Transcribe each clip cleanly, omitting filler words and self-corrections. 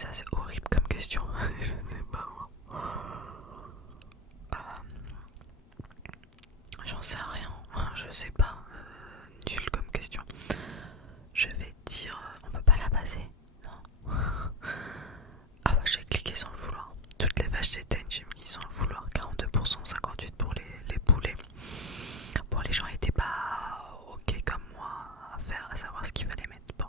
ça c'est horrible comme question. Je sais pas. J'en sais rien. Je sais pas. Nul comme question. Je vais dire. On peut pas la passer. Non. Ah bah j'ai cliqué sans le vouloir. Toutes les vaches s'éteignent, j'ai mis sans le vouloir. 42%, 58% pour les poulets. Bon, les gens étaient pas ok comme moi à savoir ce qu'il fallait mettre. Bon,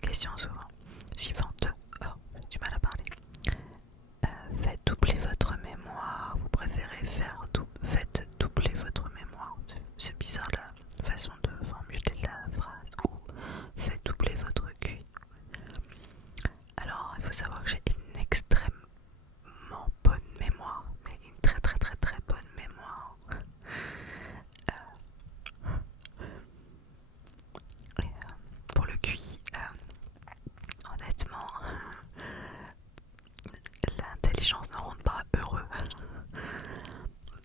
question souvent. Suivante. Oh, j'ai du mal à parler. Faites doubler votre mémoire. Vous préférez faites doubler votre mémoire. C'est bizarre la façon de formuler la phrase. Ou faites doubler votre QI. Alors, il faut savoir que j'ai une extrêmement bonne mémoire, mais une très très très très bonne mémoire. Pour le QI, honnêtement, l'intelligence ne rend pas heureux.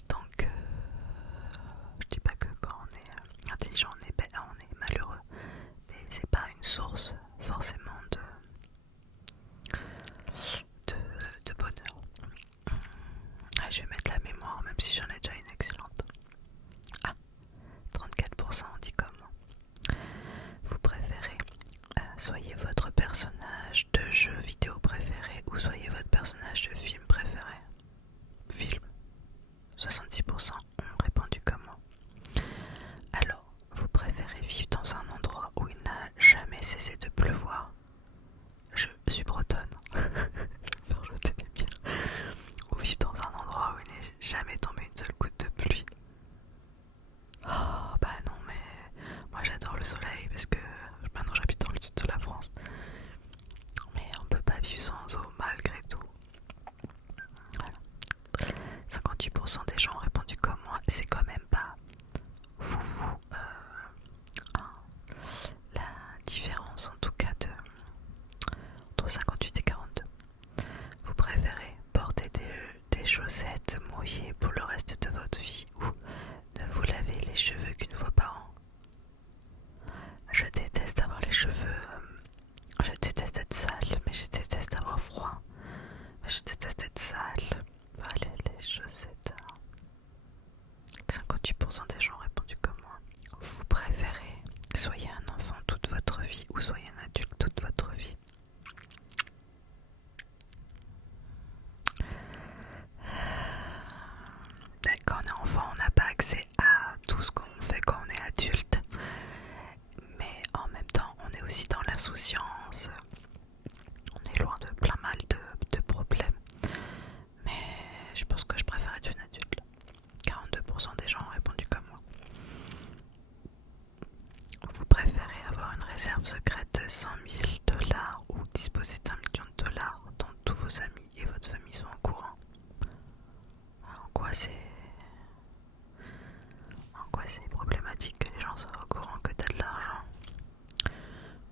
Donc, je dis pas que quand on est intelligent, on est malheureux, mais c'est pas une source forcément de bonheur. Je vais mettre la mémoire, même si j'en ai déjà une excellente. Ah, 34% dit comme moi. Vous préférez soyez votre personnage de jeu vidéo préféré ou soyez votre personnage de film préféré. Film. 66% ont répondu comme moi. Alors, vous préférez vivre dans un endroit où il n'a jamais cessé de pleuvoir. Je suis bretonne. Je vais faire jeter des pierres. Ou vivre dans un endroit où il n'est jamais tombé une seule goutte de pluie. Oh bah non, mais moi j'adore le soleil parce que maintenant j'habite dans le sud de la France. Mais on peut pas vivre sans eau malgré tout. Voilà. 58% des gens ont répondu comme moi. C'est quand même pas la différence en tout cas entre 58 et 42. Vous préférez porter des chaussettes mouillées pour le reste de votre vie ou ne vous laver les cheveux qu'une fois par an? Je déteste avoir les cheveux, je déteste être sale, mais je déteste avoir froid. Mais je déteste être sale. Allez, les chaussettes. 58% des gens ont répondu comme moi. Vous préférez soyez un enfant toute votre vie ou soyez un adulte toute votre vie? Quand on est enfant, on n'a pas accès à tout ce qu'on fait quand on est adulte. Mais en même temps, on est aussi dans l'insouciance. On est loin de plein mal de problèmes. Mais je pense que je préfère être une adulte. 42% des gens ont répondu comme moi. Vous préférez avoir une réserve secrète de 100 000 $ ou disposer d'1 million de dollars dont tous vos amis et votre famille sont au courant? En quoi c'est problématique que les gens soient au courant que tu as de l'argent?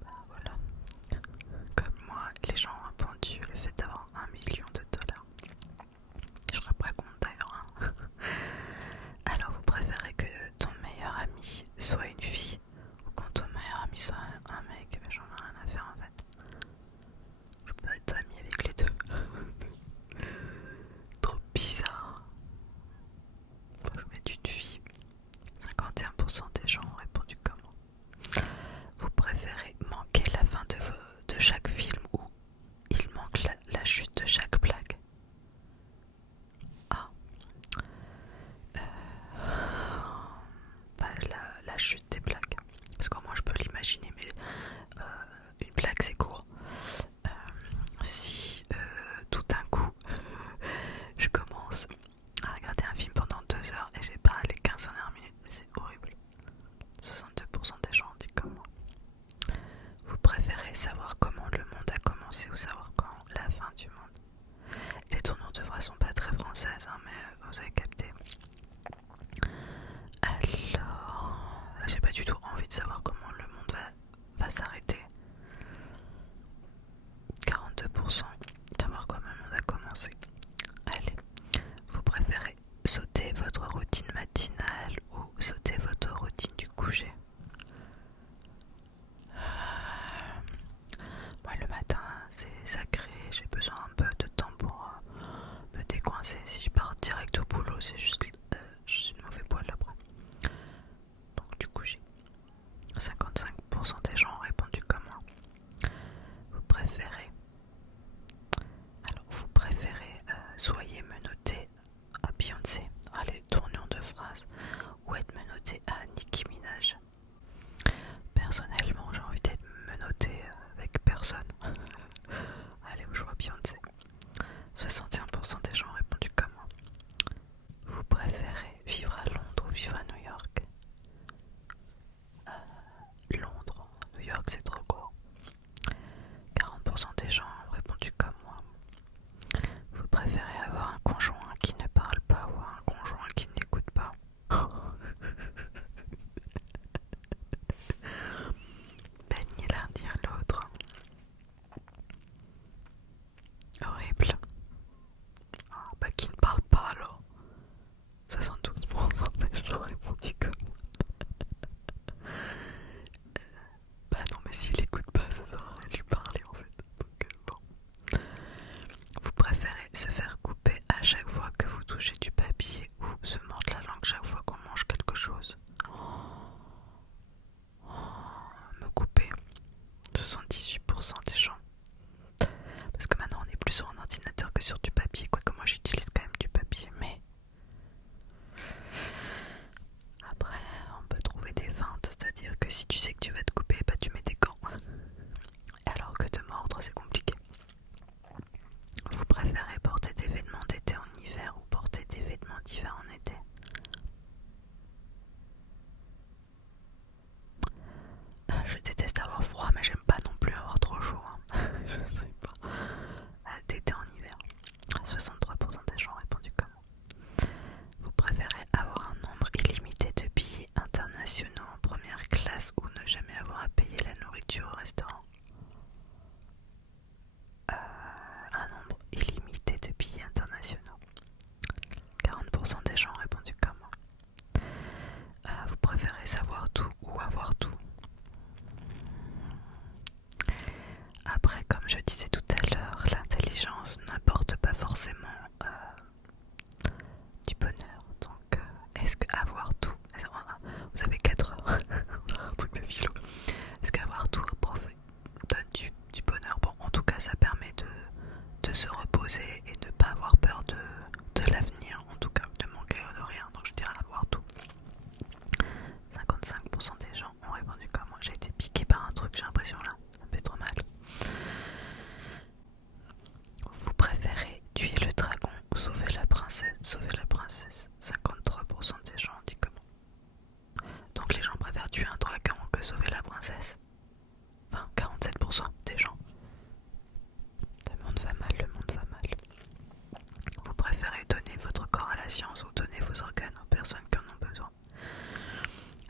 Bah voilà. Comme moi, les gens ont répondu le fait d'avoir 1 million de dollars. Je serais pas contre d'ailleurs. Alors vous préférez que ton meilleur ami soit une fille ou quand ton meilleur ami soit un mec? J'en ai rien à faire en fait. Je peux être ami avec les deux. Trop bizarre. Bon, je mets une fille. 51% des gens ont répondu comme moi. Vous préférez manquer la fin de chaque film ou il manque la chute de chaque blague? Ah. Bah, la chute des blagues. Parce qu'au moins je peux l'imaginer, mais une blague c'est court. Si tout d'un coup je commence à regarder un film pendant 2 heures et j'ai pas les 15 dernières minutes, mais c'est horrible. 62% des gens ont dit comme moi. Vous préférez savoir comment le monde a commencé ou savoir quand la fin du monde? Les tournures de phrases sont pas très françaises, hein, mais vous avez capté. Alors, j'ai pas du tout envie de savoir comment le monde va s'arrêter. 42%, savoir comment le monde a commencé. Allez, vous préférez sauter votre routine matinale ou sauter votre routine du coucher? Moi le matin c'est sacré, j'ai que si tu sais que tu vas te couper, bah tu mets des gants. Alors que te mordre, c'est compliqué. Vous préférez porter des vêtements d'été en hiver ou porter des vêtements d'hiver en été? Je déteste avoir froid, mais j'aime pas non plus avoir trop chaud. Je sais pas. D'été en hiver. 63% des gens ont répondu comment. Vous préférez avoir un nombre illimité de billets internationaux en première classe ou ne jamais avoir à payer la nourriture au restaurant? Un nombre illimité de billets internationaux. 40% des gens ont répondu comment. Vous préférez savoir tout ou avoir tout? Après, comme je disais tout à l'heure, l'intelligence n'apporte pas forcément du bonheur. Donc, est-ce que avoir tout... Vous avez 4 heures, un truc de philo. Est-ce qu'avoir tout donne du bonheur? Bon, en tout cas, ça permet de se reposer et de ne pas avoir peur de l'avenir, en tout cas, de manquer de rien. Donc, je dirais avoir tout. 55% des gens ont répondu comme moi. J'ai été piquée par un truc, j'ai l'impression là. Ça me fait trop mal. Vous préférez tuer le dragon ou sauver la princesse? Sauver la princesse. 53% des gens ont dit comment. Donc les gens préfèrent tuer un dragon que sauver la princesse. Enfin, 47% des gens. Le monde va mal, le monde va mal. Vous préférez donner votre corps à la science ou donner vos organes aux personnes qui en ont besoin?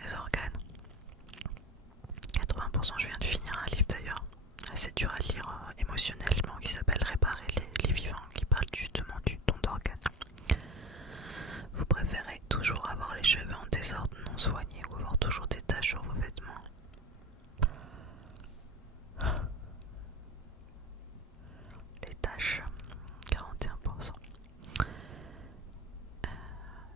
Les organes. 80%, je viens de finir un livre d'ailleurs. C'est dur à lire émotionnellement, qui s'appelle Réparer les vivants, qui parle justement du don d'organes. Vous préférez toujours avoir les cheveux en désordre non soignés ou avoir toujours des taches sur vos vêtements? Les taches, 41%.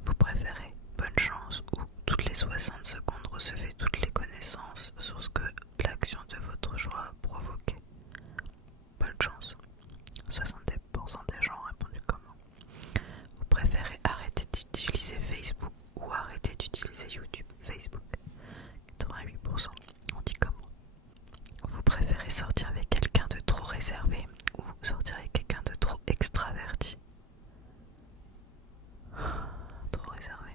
Vous préférez bonne chance ou toutes les 60 secondes recevez toutes les connaissances sur ce que l'action de votre choix a provoqué? Bonne chance. 70% des gens ont répondu comment. Vous préférez arrêter d'utiliser Facebook ou arrêter d'utiliser YouTube? Facebook. 88% ont dit comment. Vous préférez sortir avec quelqu'un de trop réservé ou sortir avec quelqu'un de trop extraverti? Trop réservé.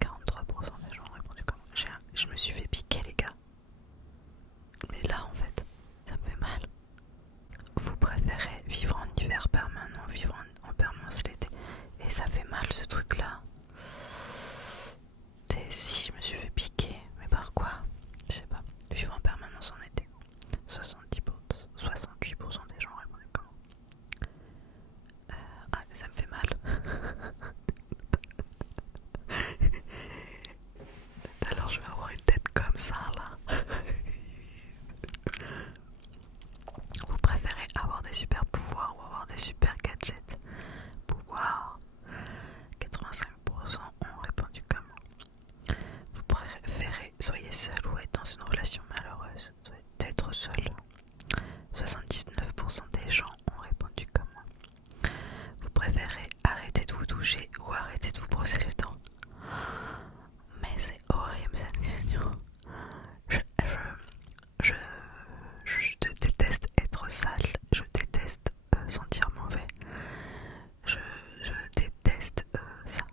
43% des gens ont répondu comment. Je me suis fait piquer les gars. Mais là en fait, ça me fait mal. Vous préférez vivre en hiver permanent, vivre en permanence l'été? Et ça fait mal ce truc là. Si je me suis fait piquer, mais par quoi? Je sais pas. Vivre en permanence en été. 68% des gens répondaient comment. Ça me fait mal. Alors je vais avoir une tête comme ça là. Vous préférez avoir des super pouvoirs ou avoir des super gadgets? Pouvoirs. 85% ont répondu comment. Vous préférez soyez seul ou être dans une relation malheureuse? Être seul. 79% des gens ont répondu comment. Vous préférez arrêter de vous doucher ou arrêter de vous brosser les dents? Mais c'est horrible cette question. Je déteste être sale, je déteste sentir mauvais, je déteste ça.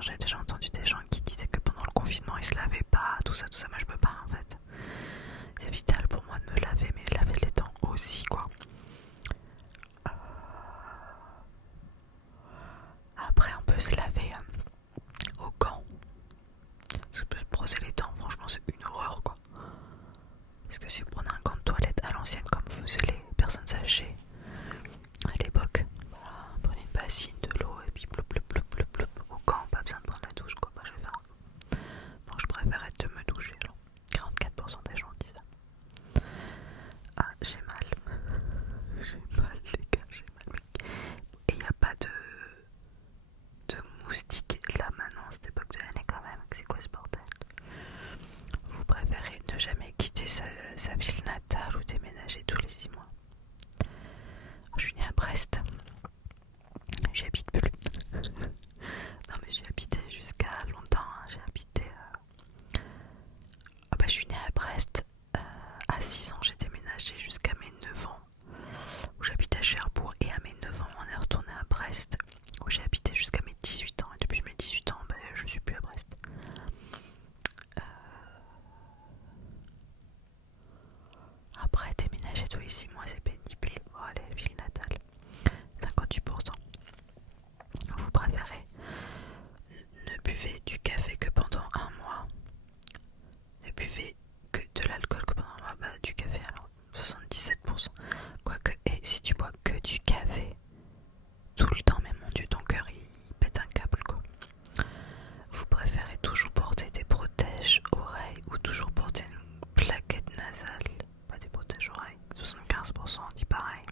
J'ai déjà entendu des gens qui disaient que pendant le confinement ils se lavaient pas, tout ça, moi je peux pas en fait. C'est vital pour moi de me laver, mais laver les dents aussi quoi. Après on peut se laver au gant. Parce que se brosser les dents, franchement c'est une horreur quoi. Parce que si vous prenez un gant de toilette à l'ancienne comme faisaient les personnes âgées à l'époque, voilà, prenez une bassine, de l'eau et puis ploup ploup ploup ploup ploup au gant, pas besoin de prendre la douche quoi. Moi je vais faire. Bon, je préfère être de me doucher alors. 44% des gens disent ça. Ah, j'ai mal. J'ai mal les gars, j'ai mal. Et il n'y a pas de moustiques là maintenant, cette époque de l'année quand même. C'est quoi ce bordel? Vous préférez ne jamais quitter sa ville natale ou déménager tous les 6 mois? Je suis née à Brest. J'y habite plus. Non mais j'y habitais jusqu'à longtemps. J'ai habité Brest à 6 ans. J'ai déménagé jusqu'à mes 9 ans où j'habitais à Cherbourg, et à mes 9 ans on est retourné à Brest où j'ai habité jusqu'à mes 18 ans, et depuis mes 18 ans je suis plus à Brest. Après déménager tous les 6 mois c'est pénible. Voilà, ville natale 58%. Vous préférez ne buvez du café que pendant un mois, ne buvez que de l'alcool que pendant un mois, du café alors 77%. Quoique, et si tu bois que du café tout le temps, mais mon dieu, ton cœur il pète un câble quoi. Vous préférez toujours porter des protèges oreilles ou toujours porter une plaquette nasale? Pas des protèges oreilles, 75% dit pareil.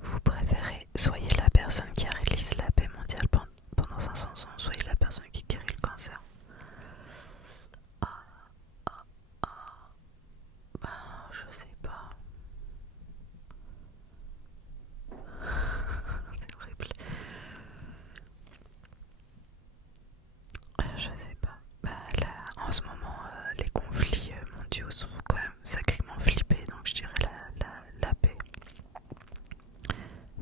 Vous préférez soyez la personne qui réalise la paix mondiale pendant 500 ans, soyez la personne qui guérit le cancer? Je sais pas. C'est horrible. Je sais pas. Là, en ce moment, les conflits mondiaux sont quand même sacrément flippés, donc je dirais la paix.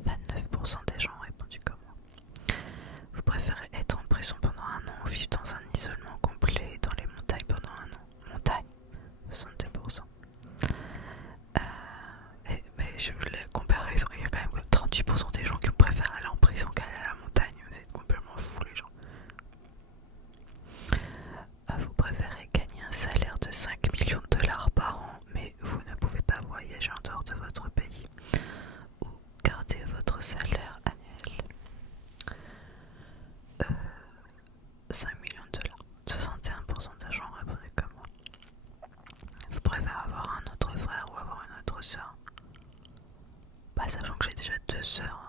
29% des gens ont répondu comme moi. Vous préférez être en prison pendant un an ou vivre dans un isolement complet dans les montagnes pendant un an? Montagne, 62%. Mais la comparaison, il y a quand même 38% des gens qui préfèrent aller en prison qu'aller à la montagne. C'est complètement fou les gens. Vous préférez gagner un salaire de 5 millions de dollars par an, mais vous ne pouvez pas voyager en dehors de votre pays, ou garder votre salaire annuel? 5 millions de dollars. 61% des gens ont répondu comme moi. Vous préférez avoir un autre frère ou avoir une autre sœur? Sachant que j'ai déjà 2 sœurs,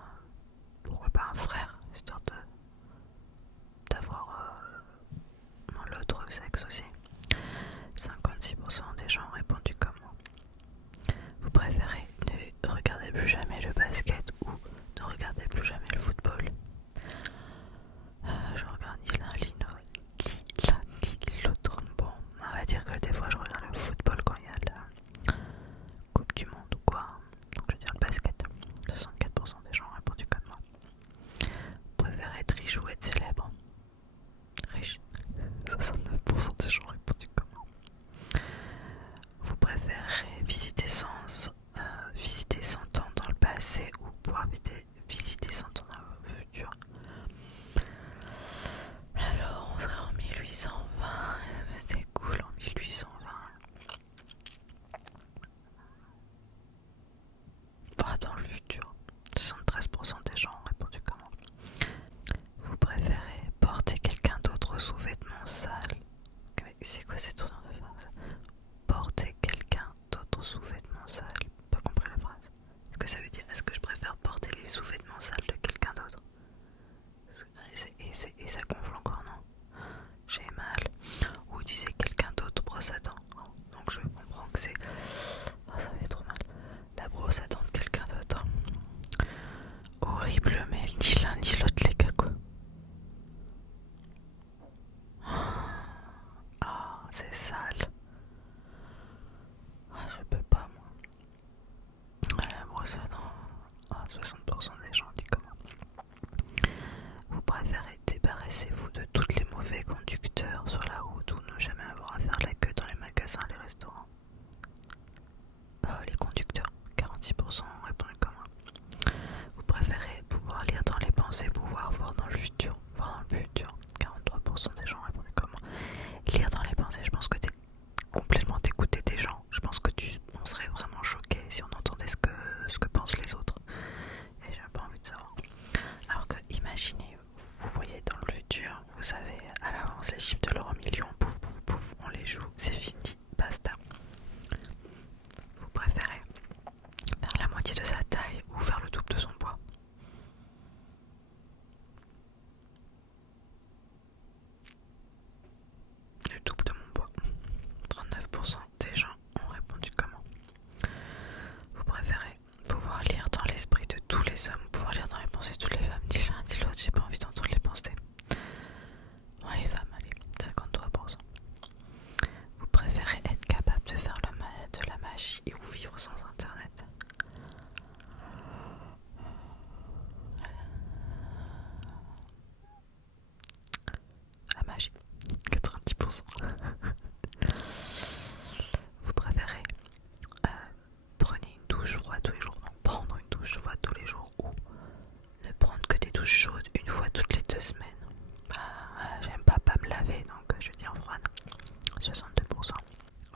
pourquoi pas un frère, histoire d'avoir l'autre sexe aussi. 56% des gens ont répondu comme moi. Vous préférez ne regarder plus jamais le basket ou ne regarder plus jamais le football? Je regarde ni l'un ni l'autre. Bon, on va dire que des fois je regarde le football quand il y a la Coupe du Monde ou quoi. Donc je vais dire le basket. 64% des gens ont répondu comme moi. Vous préférez être riche ou être célèbre? Riche. 69% des gens ont répondu comme moi. Vous préférez visiter 100 ans dans le passé ou pouvoir visiter 100 ans dans le futur? Alors, on serait en 1820. C'était cool en 1820. Dans le futur. 73% des gens ont répondu comme moi. Vous préférez porter quelqu'un d'autre sous vêtements sales? C'est quoi ces tournures de phrase? Porter quelqu'un d'autre sous vêtements sales. Pas compris la phrase. Est-ce que ça veut dire est-ce que je préfère porter les sous-vêtements sales de quelqu'un d'autre? Et ça gonfle encore, non? J'ai mal. Ou disait quelqu'un d'autre brosse à dents. Donc je comprends que c'est... ça fait trop mal. La brosse à dents de quelqu'un d'autre. Horrible, mais ni l'un ni l'autre les gars quoi. C'est sale. Je peux pas moi. La brosse à dents. 60% des gens disent comment. Vous préférez débarrassez-vous de tous les mauvais conducteurs sur la route ou ne jamais avoir à faire la queue dans les magasins et les restaurants? Les conducteurs, 46% ont répondu comme moi. Vous préférez pouvoir lire dans les pensées, pouvoir voir dans le futur? Voir dans le futur, 43% des gens ont répondu comme moi. Lire dans les pensées, je pense que t'es 40%. Vous préférez prenez une douche froide tous les jours, donc prendre une douche froide tous les jours, ou ne prendre que des douches chaudes une fois toutes les 2 semaines. J'aime pas me laver, donc je vais dire froide. 62%.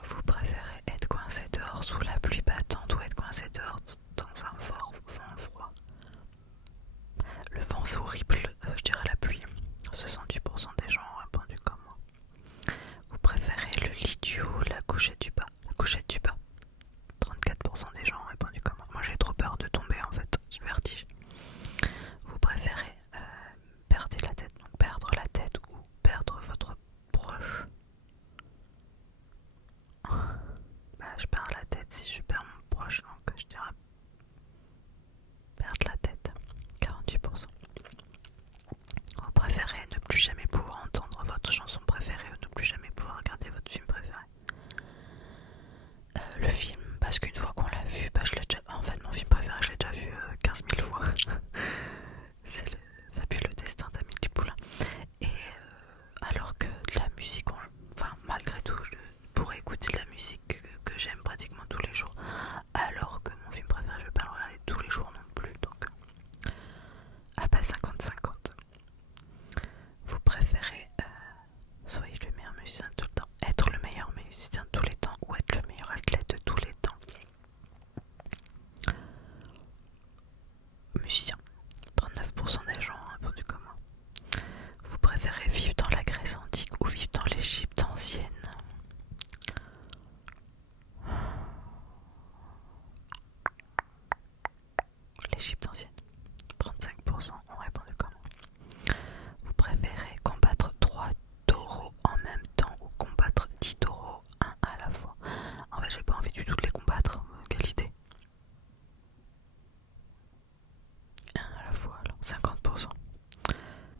Vous préférez être coincé dehors sous la pluie battante ou être coincé dehors dans un fort vent froid? Le vent c'est horrible, je dirais la pluie. 68% des gens ont répondu comme moi. Vous préférez le lit du haut ou la couchette du bas? La couchette du bas. 34% des gens ont répondu comme moi. Moi j'ai trop peur de tomber en fait, j'ai le vertige. Vous préférez perdre la tête, donc perdre la tête ou perdre votre proche? Je perds la tête si je perds mon proche, donc je dirais perdre la tête. 48%. Vous préférez ne plus jamais pouvoir entendre votre chanson préférée ou ne plus jamais pouvoir regarder votre film préféré? Le film, parce qu'une fois qu'on l'a vu, je l'ai déjà... En fait, mon film préféré, je l'ai déjà vu 15 000 fois. C'est le fabuleux destin d'Amélie Poulain. Et alors que la musique, enfin malgré tout, je pourrais écouter de la musique que j'aime pratiquement tous les jours. Alors que mon film préféré, je vais pas le regarder tous les jours non plus. Donc, 50-50. Vous préférez soyez le meilleur musicien de tout le temps, être le meilleur musicien de tous les temps ou être le meilleur athlète de tous les temps? Musicien. 39% des gens ont répondu comme moi. Vous préférez vivre dans la Grèce antique ou vivre dans l'Égypte ancienne? L'Égypte ancienne. 35% ont répondu comme moi. Vous préférez combattre 3 taureaux en même temps ou combattre 10 taureaux un à la fois? En fait, j'ai pas envie du tout de les combattre. Quelle idée. Un à la fois, alors 50%.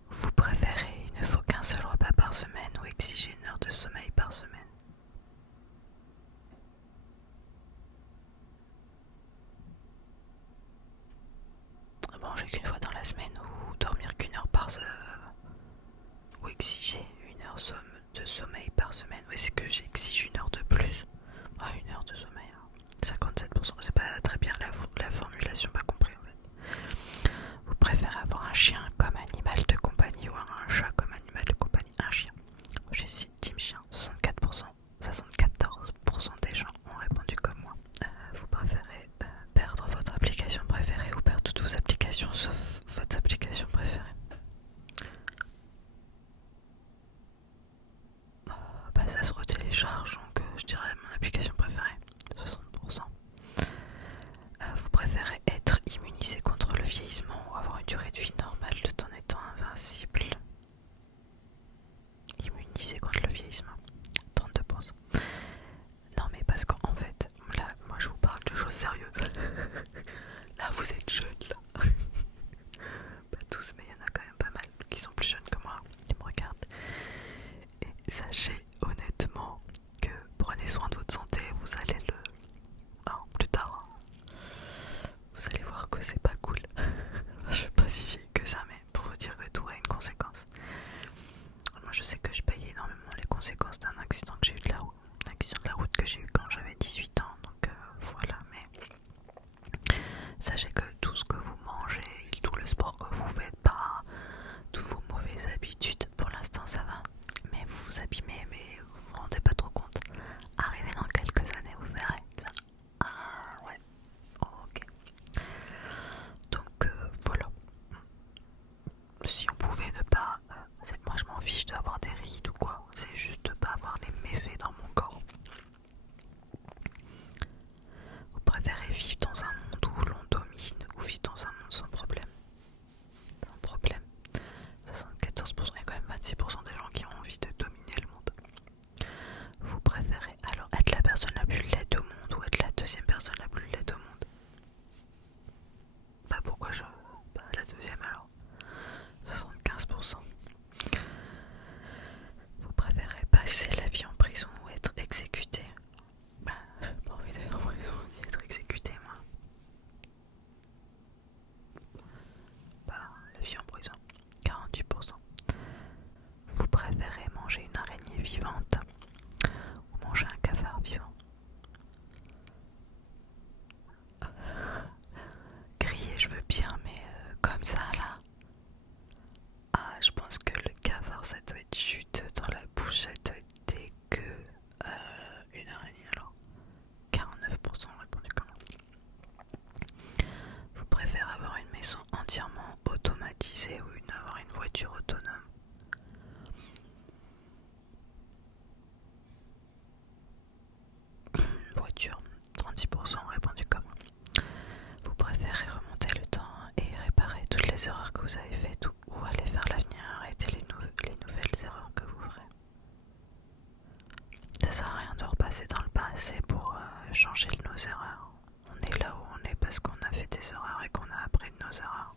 Vous préférez il ne faut qu'un seul repas par semaine ou exiger 1 heure de sommeil par semaine? Manger qu'une fois dans la semaine ou dormir qu'1 heure par semaine ou exiger 1 heure de sommeil par semaine? Ou est-ce que j'exige 1 heure de plus? 1 heure de sommeil, 57%. C'est pas très bien la formulation, pas compris en fait. Vous préférez avoir un chien comme animal de compagnie ou un chat comme animal de compagnie? Un chien. Je suis team chien. 64%. 74% des gens ont répondu comme moi. Vous préférez perdre votre application préférée ou perdre toutes vos applications sauf votre application préférée? Ça se retélécharge, donc je dirais mon application préférée. 60%. Vous préférez être immunisé contre le vieillissement ou avoir une durée de vie normale tout en étant invincible? Immunisé contre le vieillissement. 32%. Non mais parce qu'en fait, là, moi je vous parle de choses sérieuses. Là vous êtes jeunes là. Pas tous, mais il y en a quand même pas mal qui sont plus jeunes que moi, qui me regardent. Et sachez honnêtement que prenez soin de votre santé, vous allez plus tard, vous allez voir que c'est pas cool. Je suis pas si vieille que ça, mais pour vous dire que tout a une conséquence. Moi je sais que je paye énormément les conséquences d'un accident que j'ai eu un accident de la route que j'ai eu quand j'avais 18 ans, donc voilà, mais sachez que tout ce que vous mangez, tout le sport que vous faites, pas toutes vos mauvaises habitudes, pour l'instant ça va, mais vous vous abîmez, mais vous vous rendez pas trop compte. Arrivez dans quelques années, vous verrez. Ah ouais, ok. Donc voilà. Si on pouvait ne pas... moi je m'en fiche d'avoir des rides ou quoi, c'est juste de pas avoir les méfaits effacer dans le passé pour changer de nos erreurs. On est là où on est parce qu'on a fait des erreurs et qu'on a appris de nos erreurs.